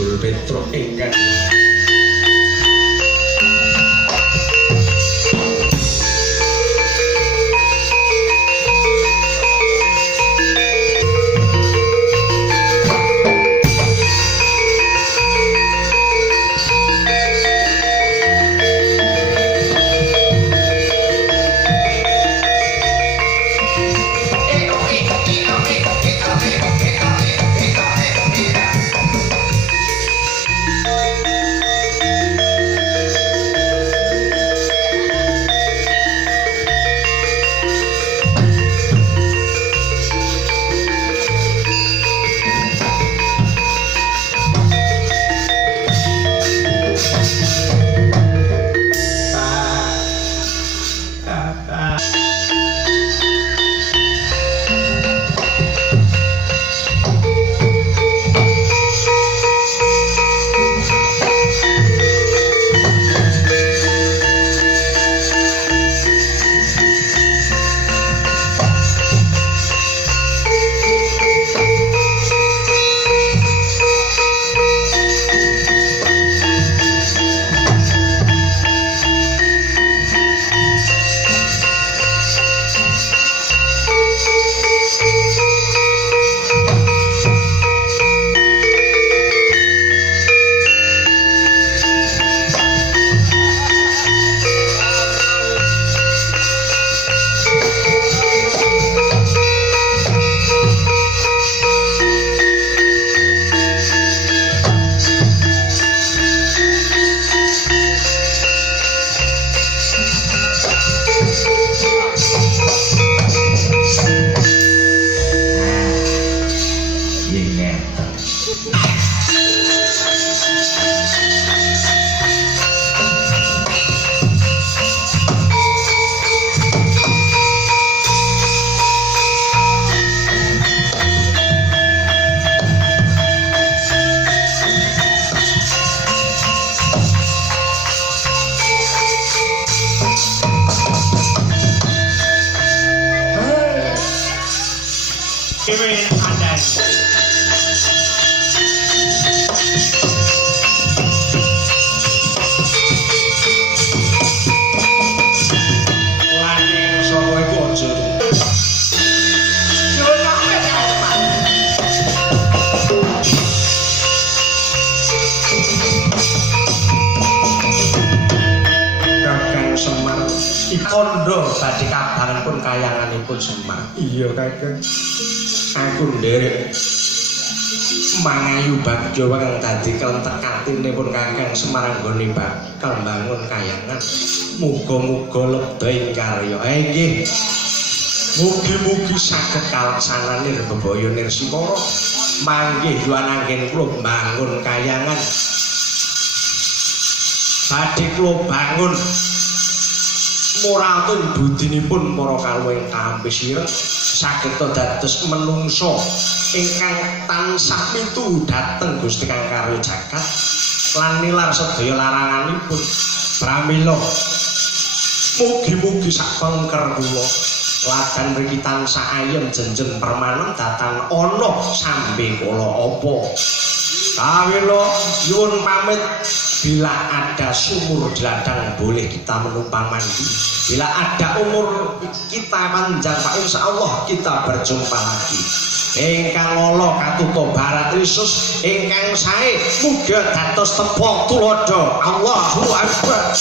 Bul Petruk ingkang Kondo badhe kabaranipun kayanganipun Semar. Iya, Kakang. Aku nderek mangayu bagja kang dadi kelentek atinipun Kakang Semar anggone bakal mbangun kayangan. Muga-muga lebda ing karya. Nggih. Mugi-mugi saged kalaksanane bebaya Nirsimara. Manggih yuan anggen kula mbangun kayangan. Badhe kula bangun moral tun budinipun para kalih kambe sireng saged dados menungso ingkang tansah pitu dhateng Gusti Kang Karya Jagat lan nilar sedaya laranganipun pramila mugi-mugi sapengker kula lagan mriki tansah ayem jenjeng permanen datan ana sambe kala apa kawula nyuwun pamit. Bila ada sumur di ladang boleh kita menumpang mandi. Bila ada umur kita panjang Pak, insya Allah kita berjumpa lagi. Ingkang lolo katuto barat risus, ingkang sae muga dados tepok tulodo. Allahu Akbar.